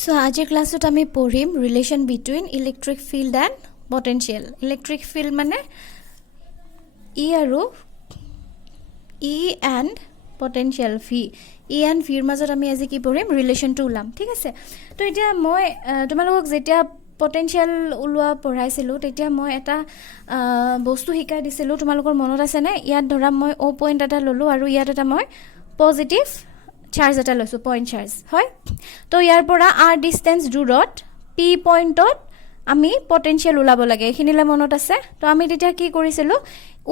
So আজিৰ ক্লাছত আমি পঢ়িম relation between electric field and potential. Electric field মানে ই আৰু E and potential V, E and ভিৰ মাজত আমি আজি কি পঢ়িম ৰিলেশ্যনটো ওলাম, ঠিক আছে। তো এতিয়া মই তোমালোকক যেতিয়া পটেনশিয়েল ওলোৱা পঢ়াইছিলোঁ তেতিয়া মই এটা বস্তু শিকাই দিছিলোঁ, তোমালোকৰ মনত আছেনে? ইয়াত ধৰা মই অ' পইণ্ট এটা ল'লোঁ আৰু ইয়াত এটা মই পজিটিভ চাৰ্জ এটা লৈছোঁ, পইণ্ট চাৰ্জ হয়। তো ইয়াৰ পৰা আৰ ডিষ্টেঞ্চ দূৰত পি পইণ্টত আমি পটেনশিয়েল ওলাব লাগে, এইখিনিলে মনত আছে? তো আমি তেতিয়া কি কৰিছিলোঁ,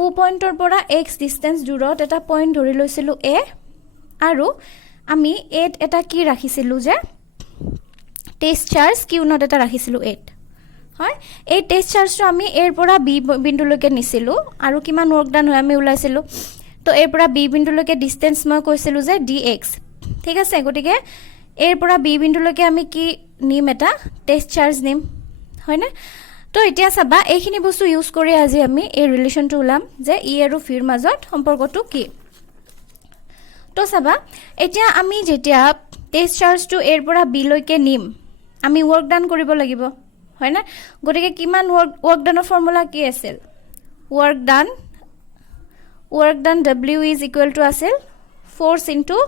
ও পইণ্টৰ পৰা এক্স ডিষ্টেঞ্চ দূৰত এটা পইণ্ট ধৰি লৈছিলোঁ এ, আৰু আমি এত এটা কি ৰাখিছিলোঁ যে টেষ্ট চাৰ্জ কিউ নট এটা ৰাখিছিলোঁ এত, হয়। এই টেষ্ট চাৰ্জটো আমি এৰ পৰা বি বিন্দুলৈকে নিছিলোঁ আৰু কিমান ৱৰ্ক ডান হয় আমি ওলাইছিলোঁ। তো এৰ পৰা বি বিন্দুলৈকে ডিষ্টেঞ্চ মই কৈছিলোঁ যে ডি এক্স, ঠিক আছে। গতিকে এৰ পৰা বি বিন্দুলৈকে আমি কি নিম, এটা টেষ্ট চাৰ্জ নিম, হয়নে? তো এতিয়া চাবা এইখিনি বস্তু ইউজ কৰি আজি আমি এই ৰিলেশ্যনটো ওলাম যে ই আৰু ভিৰ মাজত সম্পৰ্কটো কি। তো চাবা এতিয়া আমি যেতিয়া টেষ্ট চাৰ্জটো এৰ পৰা বিলৈকে নিম আমি ৱৰ্ক ডান কৰিব লাগিব, হয়নে? গতিকে কিমান ৱৰ্ক ডানৰ ফৰ্মুলা কি আছিল? Work done W is equal to আছিল ফ'ৰ্চ ইনটু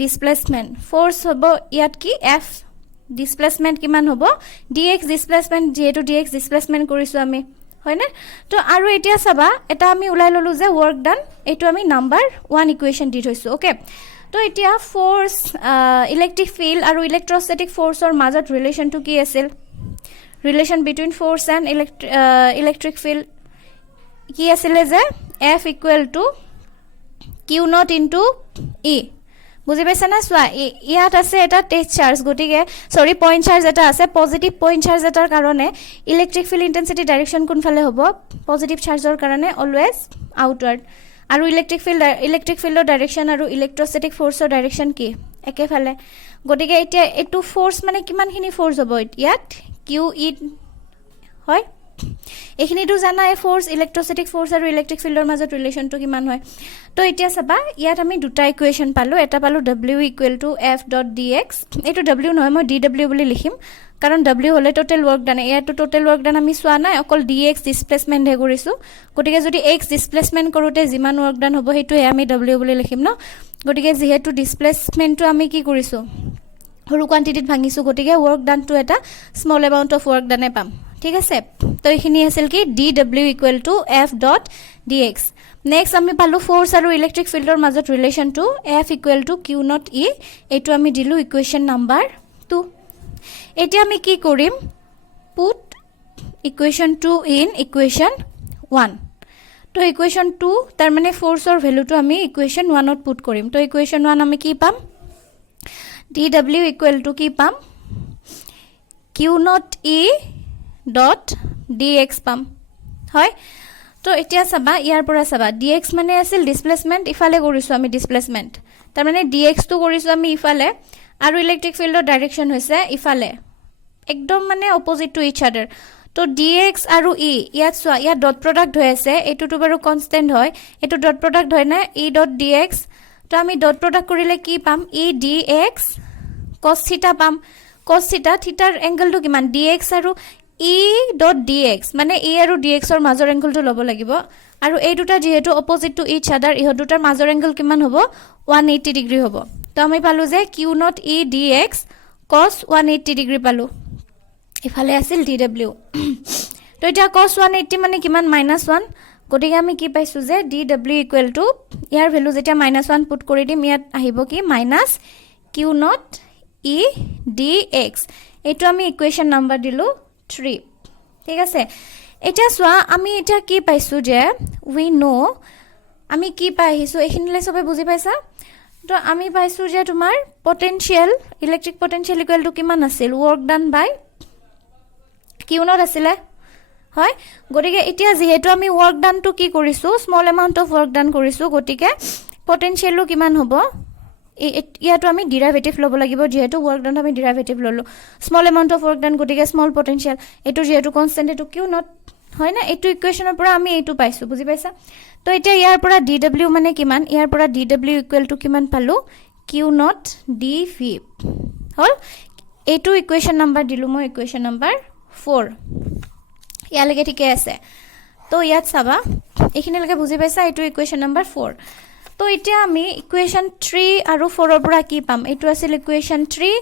ডিছপ্লেচমেণ্ট। ফ'ৰ্চ হ'ব ইয়াত কি এফ, ডিছপ্লেচমেণ্ট কিমান হ'ব ডি এক্স, ডিছপ্লেচমেণ্ট যিহেতু ডি এক্স ডিছপ্লেচমেণ্ট কৰিছোঁ আমি, হয়নে? তো আৰু এতিয়া চাবা এটা আমি ওলাই ল'লোঁ যে ৱৰ্ক ডান, এইটো আমি নাম্বাৰ 1 ইকুৱেশ্যন দি থৈছোঁ, অ'কে। তো এতিয়া ফ'ৰ্চ, ইলেক্ট্ৰিক ফিল্ড আৰু ইলেক্ট্ৰষ্টেটিক ফ'ৰ্চৰ মাজত ৰিলেশ্যনটো কি আছিল? Relation between force and electric field কি আছিলে যে F equal to Q naught into E, বুজি পাইছা না? চোৱা ইয়াত আছে এটা টেষ্ট চাৰ্জ, গতিকে পইণ্ট চাৰ্জ এটা আছে, পজিটিভ পইণ্ট চাৰ্জ এটাৰ কাৰণে ইলেক্ট্ৰিক ফিল্ড ইণ্টেনচিটি ডাইৰেকশ্যন কোনফালে হ'ব? পজিটিভ চাৰ্জৰ কাৰণে অলৱেজ আউটৱাৰ্ড। আৰু ইলেক্ট্ৰিক ফিল্ডৰ ডাইৰেকশ্যন আৰু ইলেক্ট্ৰষ্টেটিক ফ'ৰ্চৰ ডাইৰেকশ্যন কি? একেফালে। গতিকে এতিয়া এইটো ফ'ৰ্চ মানে কিমানখিনি ফ'ৰ্চ হ'ব ইয়াত? কিউ ই, হয়। এইখিনিতো জানাই ফ'ৰ্চ, ইলেক্ট্ৰষ্টেটিক ফ'ৰ্চ আৰু ইলেক্ট্ৰিক ফিল্ডৰ মাজত ৰিলেশ্যনটো কিমান হয়। তো এতিয়া চাবা ইয়াত আমি দুটা ইকুৱেশ্যন পালোঁ, এটা পালোঁ W equal to F dot D X, এইটো ডব্লিউ নহয় মই ডি ডব্লিউ বুলি লিখিম, কাৰণ ডব্লিউ হ'লে টোটেল ৱৰ্ক ডান, ইয়াতো টোটেল ৱৰ্ক ডান আমি চোৱা নাই, অকল ডি এক্স ডিছপ্লেচমেণ্টহে কৰিছোঁ। গতিকে যদি এক্স ডিছপ্লেচমেণ্ট কৰোঁতে যিমান ৱৰ্ক ডান হ'ব সেইটোহে আমি ডব্লিউ বুলি লিখিম ন। গতিকে যিহেতু ডিছপ্লেচমেণ্টটো আমি কি কৰিছোঁ সৰু কোৱান্টিটিত ভাঙিছোঁ, গতিকে ৱৰ্ক ডানটো এটা স্মল এমাউণ্ট অফ ৱৰ্ক ডানে পাম, ঠিক আছে। তো এইখিনি আছিল কি d W equal to F dot D x. Next আমি পালোঁ ফ'ৰ্চ আৰু ইলেক্ট্ৰিক ফিল্ডৰ মাজত ৰিলেশ্যনটো F equal to Q naught E, এইটো আমি দিলোঁ ইকুৱেশ্যন নাম্বাৰ 2। এতিয়া আমি কি কৰিম, পুট ইকুৱেশ্যন 2 ইন ইকুৱেশ্যন 1। তো ইকুৱেশ্যন 2 তাৰমানে ফ'ৰ্চৰ ভেলুটো আমি ইকুৱেশ্যন 1ত পুট কৰিম। তো ইকুৱেশ্যন 1 আমি কি পাম? ডি ডব্লিউ ইকুৱেল টু কি পাম? Q naught E dot D X পাম, হয়। তো এতিয়া চাবা ইয়াৰ পৰা চাবা ডি এক্স মানে আছিল ডিছপ্লেচমেণ্ট, ইফালে কৰিছোঁ আমি ডিছপ্লেচমেণ্ট, তাৰমানে ডি এক্সটো কৰিছোঁ আমি ইফালে আৰু ইলেক্ট্ৰিক ফিল্ডৰ ডাইৰেকশ্যন হৈছে ইফালে, একদম মানে অপজিট টু ইচ আদাৰ। তো ডি এক্স আৰু ই ইয়াত চোৱা ইয়াত ডট প্ৰডাক্ট হৈ আছে, এইটোতো বাৰু কনষ্টেণ্ট হয়, এইটো ডট প্ৰডাক্ট হয় নাই ই ডট ডি এক্স। তো আমি ডট প্ৰডাক্ট কৰিলে কি পাম? ই ডি এক্স কছ থিটা পাম। কছ থিটা, থিটাৰ এংগলটো কিমান? ডি এক্স আৰু ই ডট ডি এক্স, মানে ই আৰু ডি এক্সৰ মাজৰ এংগলটো ল'ব লাগিব, আৰু এই দুটা যিহেতু অপজিট টু ইচ আদাৰ, ইহঁত দুটাৰ মাজৰ এংগল কিমান হ'ব? 180 ডিগ্ৰী হ'ব। তো আমি পালোঁ যে Q naught E D X কছ 180 ডিগ্ৰী পালোঁ, ইফালে আছিল ডি ডব্লিউ। তো এতিয়া কছ 180 মানে কিমান? -1, গতিকে আমি কি পাইছোঁ যে ডি ডব্লিউ ইকুৱেল টু ইয়াৰ ভেলু যেতিয়া -1 পুট কৰি দিম ইয়াত আহিব কি minus Q naught E D X, এইটো আমি ইকুৱেশ্যন নাম্বাৰ দিলোঁ 3, ঠিক আছে। এতিয়া চোৱা আমি এতিয়া কি পাইছোঁ যে উই ন' আমি কি পাই আহিছোঁ, এইখিনিলৈ চবে বুজি পাইছা? তো আমি পাইছোঁ যে তোমাৰ potential, electric potential equal to কিমান আছিল? Work done by Q naught আছিলে, হয়। গতিকে এতিয়া যিহেতু আমি ৱৰ্ক ডানটো কি কৰিছোঁ, স্মল এমাউণ্ট অফ ৱৰ্ক ডান কৰিছোঁ, গতিকে পটেনশিয়েলো কিমান হ'ব? ইয়াতো আমি ডিৰাইভেটিভ ল'ব লাগিব, যিহেতু ৱৰ্ক ডান আমি ডিৰাইভেটিভ ল'লোঁ, স্মল এমাউণ্ট অফ ৱৰ্ক ডান, গতিকে স্মল পটেনশিয়েল, এইটো যিহেতু কনষ্টেণ্ট এইটো কিউ নট, হয় না? এইটো ইকুৱেশ্যনৰ পৰা আমি এইটো পাইছোঁ, বুজি পাইছা? তো এতিয়া ইয়াৰ পৰা ডি ডব্লিউ মানে কিমান? ইয়াৰ পৰা ডি ডব্লিউ ইকুৱেল টু কিমান পালোঁ? কিউ নট ডি ভি হ'ল। এইটো ইকুৱেশ্যন নাম্বাৰ দিলোঁ মই ইকুৱেশ্যন নাম্বাৰ 4 ইয়ালৈকে ঠিকে আছে তো ইয়াত চাবা এইখিনিলৈকে বুজি পাইছা এইটো ইকুৱেশ্যন নাম্বাৰ 4 তো এতিয়া আমি ইকুৱেশ্যন 3 আৰু 4 ৰ পৰা কি পাম এইটো আছিল ইকুৱেশ্যন 3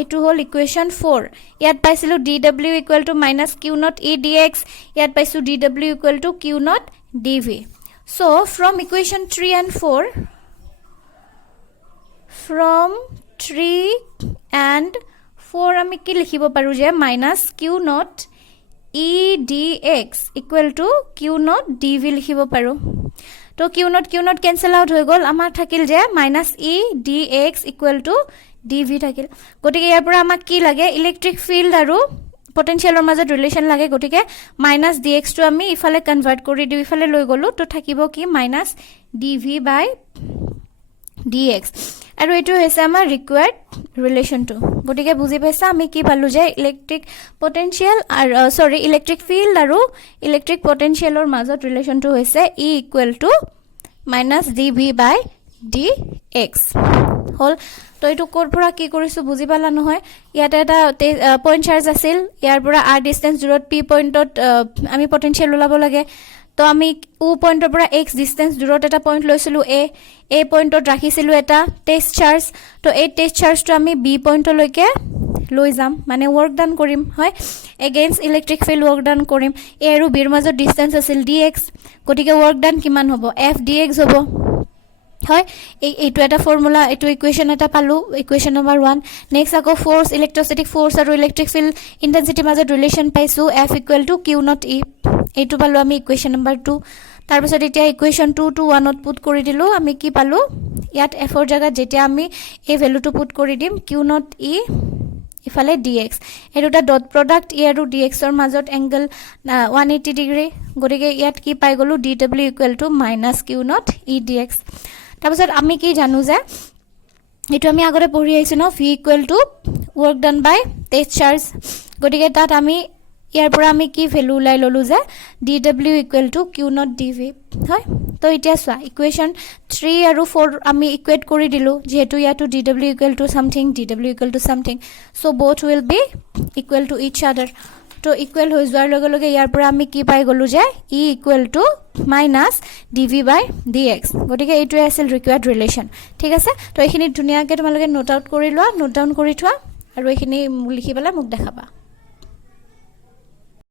এইটো হ'ল ইকুৱেশ্যন 4 ইয়াত পাইছিলোঁ dw equal to minus Q naught E dx ইয়াত পাইছোঁ dw equal to Q naught dv so from equation 3 and 4 from 3 and 4 আমি কি লিখিব পাৰো যে minus Q naught E dx equal to Q naught dv লিখিব পাৰো তো কিউ নট কেনসেল আউট হৈ গল আমাৰ থাকিল যে মাইনাছ ই dx ইকুৱেল টু dv থাকিল গতিকে ইয়াৰ পৰা আমাক কি লাগে ইলেক্ট্ৰিক ফিল্ড আৰু পটেনশিয়ালৰ মাজত ৰিলেশন লাগে গতিকে মাইনাছ dx টো আমি ইফালে কনভাৰ্ট কৰি দিও ইফালে লৈ গলো তো থাকিব কি মাইনাছ dv বাই dx আৰু এটো হৈছে আমাৰ ৰিকোয়াৰ্ড ৰিলেশনটো গতিকে বুজি পাইছা আমি কি পালো যে ইলেক্ট্ৰিক পটেনশিয়াল আৰু সৰি ইলেক্ট্ৰিক ফিল্ড আৰু ইলেক্ট্ৰিক পটেনশিয়ালৰ মাজত ৰিলেশনটো হৈছে E equal to minus dv by dx হল তো এটো কোৰ পৰা কি কৰিছো বুজি পালা নহয় ইয়াতে এটা পইণ্ট চাৰ্জ আছিল ইয়াৰ পৰা r ডিসটেন্স দূৰত p পইণ্টত আমি পটেনশিয়াল ওলাব লাগে তো আমি ও পইণ্টৰ পৰা x ডিসটেন্স দূৰত এটা পইণ্ট লৈছিলো a পইণ্টত ৰাখিছিলো এটা টেষ্ট চাৰ্জ তো এই টেষ্ট চাৰ্জটো আমি b পইণ্টলৈকে লৈ যাম মানে ওয়াৰ্ক ডান কৰিম হয় এগেইনষ্ট ইলেক্ট্ৰিক ফিল্ড ওয়াৰ্ক ডান কৰিম a আৰু b ৰ মাজত ডিসটেন্স আছিল dx গতিকে ওয়ার্ক ডান কিমান হ'ব f dx হ'ব হয় এইটো এটা ফৰ্মুলা এইটো ইকুৱেশ্যন এটা পালো ইকুৱেশ্যন নম্বৰ 1 নেক্সট আকৌ ফোৰ্স ইলেক্ট্ৰোস্ট্যাটিক ফোৰ্স আৰু ইলেক্ট্ৰিক ফিল্ড ইন্টেন্সিটি মাজত ৰিলেশন পাইছো f equal to q not e এইটো পালো আমি ইকুৱেশ্যন নম্বৰ 2 তাৰ পিছত এতিয়া ইকুৱেশ্যন 2 টু 1 ত পুট কৰি দিলো আমি কি পালো ইয়াত f ৰ জায়গাত যেতিয়া আমি এই ভ্যালুটো পুট কৰি দিম q নট e ইফালে dx এই দুটা ডট প্ৰডাক্ট e আৰু dx ৰ মাজত এংগল 180 ডিগ্ৰী গতিকে ইয়াত কি পাই গলো dw equal to minus q not e dx তাৰপিছত আমি কি জানো যে এটো আমি আগতে পঢ়ি আইছো ন v equal to work done by test charge গতিকে তাত আমি ইয়াৰ পৰা আমি কি ভ্যালু লাই ললো যে dw equal two q not dv হয় তো এতিয়া সোয়া ইকুৱেশ্যন 3 আৰু 4 আমি ইকুৱেট কৰি দিলো যেহেতু ইয়াটো dw equal to something dw equal to something so both will be equal to ইচ আদাৰ তো ইকুৱেল হৈ যোৱাৰ লগে লগে ইয়াৰ পৰা আমি কি পাই গলো যে e equal to minus dv by dx গতিকে এইটো আছিল ৰিকোয়াৰ্ড ৰিলেশন ঠিক আছে তো এইখিনি ধুনিয়াকে তোমালোকে নোট আউট কৰি লোৱা নোট ডাউন কৰি থোৱা আৰু এইখিনি লিখি পেলাই মোক দেখাবা